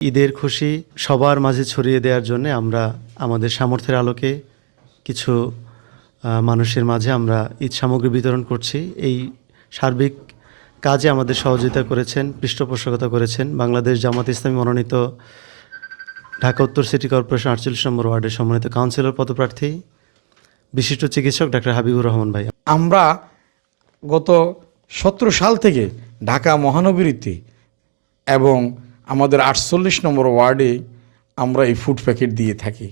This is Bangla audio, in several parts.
ঈদের খুশি সবার মাঝে ছড়িয়ে দেওয়ার জন্য আমরা আমাদের সামর্থ্যের আলোকে কিছু মানুষের মাঝে আমরা ঈদ সামগ্রী বিতরণ করছি। এই সার্বিক কাজে আমাদের সহযোগিতা করেছেন, পৃষ্ঠপোষকতা করেছেন বাংলাদেশ জামাত ইসলামী মনোনীত ঢাকা উত্তর সিটি কর্পোরেশন 48 নম্বর ওয়ার্ডের সম্মানিত কাউন্সিলর পদপ্রার্থী বিশিষ্ট চিকিৎসক ডাক্তার হাবিবুর রহমান ভাই। আমরা গত 17 সাল থেকে ঢাকা মহানগরীতে এবং আমাদের 48 নম্বর ওয়ার্ডে আমরা এই ফুড প্যাকেট দিয়ে থাকি।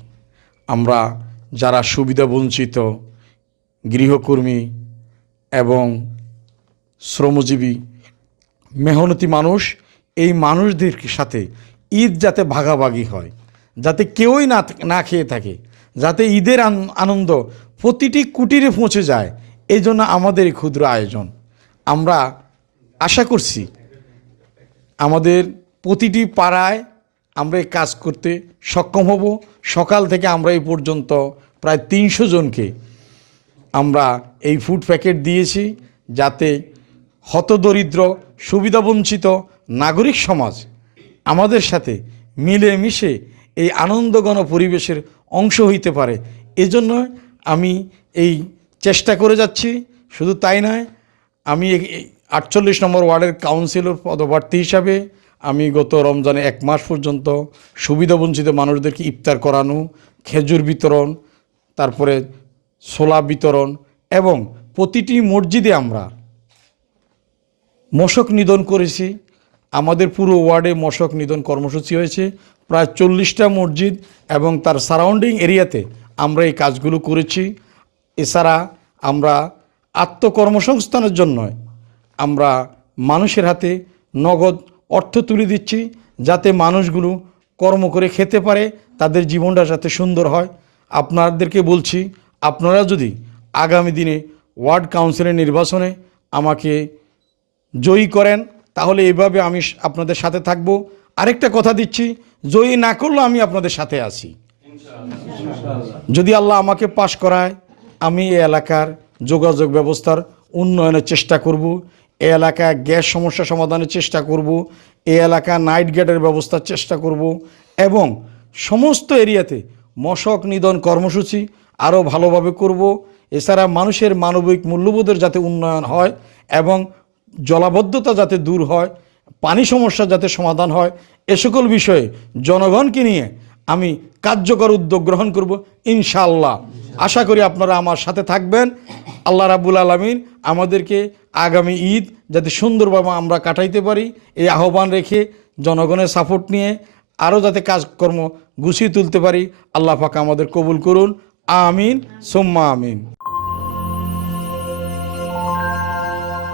আমরা যারা সুবিধা বঞ্চিত গৃহকর্মী এবং শ্রমজীবী মেহনতি মানুষ, এই মানুষদের সাথে ঈদ যাতে ভাগাভাগি হয়, যাতে কেউই না খেয়ে থাকে, যাতে ঈদের আনন্দ প্রতিটি কুটিরে পৌঁছে যায়, এই জন্য আমাদের এই ক্ষুদ্র আয়োজন। আমরা আশা করছি আমাদের প্রতিটি পাড়ায় আমরা এই কাজ করতে সক্ষম হব। সকাল থেকে আমরা এই পর্যন্ত প্রায় 300 জনকে আমরা এই ফুড প্যাকেট দিয়েছি, যাতে হতদরিদ্র সুবিধাবঞ্চিত নাগরিক সমাজ আমাদের সাথে মিলেমিশে এই আনন্দঘন পরিবেশের অংশ হইতে পারে। এজন্য আমি এই চেষ্টা করে যাচ্ছি। শুধু তাই নয়, আমি 48 নম্বর ওয়ার্ডের কাউন্সিলর পদপ্রার্থী হিসাবে আমি গত রমজানে 1 মাস পর্যন্ত সুবিধাবঞ্চিত মানুষদেরকে ইফতার করানো, খেজুর বিতরণ, তারপরে ছোলা বিতরণ এবং প্রতিটি মসজিদে আমরা মশক নিধন করেছি। আমাদের পুরো ওয়ার্ডে মশক নিধন কর্মসূচি হয়েছে। প্রায় 40টা মসজিদ এবং তার সারাউন্ডিং এরিয়াতে আমরা এই কাজগুলো করেছি। এছাড়া আমরা আত্মকর্মসংস্থানের জন্য আমরা মানুষের হাতে নগদ অর্থ তুলে দিচ্ছি, যাতে মানুষগুলো কর্ম করে খেতে পারে, তাদের জীবনটা যাতে সুন্দর হয়। আপনাদেরকে বলছি, আপনারা যদি আগামী দিনে ওয়ার্ড কাউন্সিলের নির্বাচনে আমাকে জয়ী করেন, তাহলে এইভাবে আমি আপনাদের সাথে থাকব। আরেকটা কথা দিচ্ছি, জয়ী না করলে আমি আপনাদের সাথে আছি। যদি আল্লাহ আমাকে পাশ করায়, আমি এই এলাকার যোগাযোগ ব্যবস্থার উন্নয়নের চেষ্টা করব, এই এলাকায় গ্যাস সমস্যা সমাধানের চেষ্টা করব, এই এলাকা নাইট গার্ডের ব্যবস্থার চেষ্টা করব এবং সমস্ত এরিয়াতে মশক নিধন কর্মসূচি আরও ভালোভাবে করব। এছাড়া মানুষের মানবিক মূল্যবোধের যাতে উন্নয়ন হয় এবং জলাবদ্ধতা যাতে দূর হয়, পানি সমস্যা যাতে সমাধান হয়, এ সকল বিষয়ে জনগণকে নিয়ে আমি কার্যকর উদ্যোগ গ্রহণ করব ইনশাআল্লাহ। আশা করি আপনারা আমার সাথে থাকবেন। আল্লাহ রাব্বুল আলামিন আমাদেরকে আগামী ঈদ যাতে সুন্দরভাবে আমরা কাটাইতে পারি, এই আহ্বান রেখে জনগণের সাপোর্ট নিয়ে আরও যাতে কাজকর্ম গুছিয়ে তুলতে পারি, আল্লাহ পাক আমাদের কবুল করুন। আমিন সুম্মা আমিন।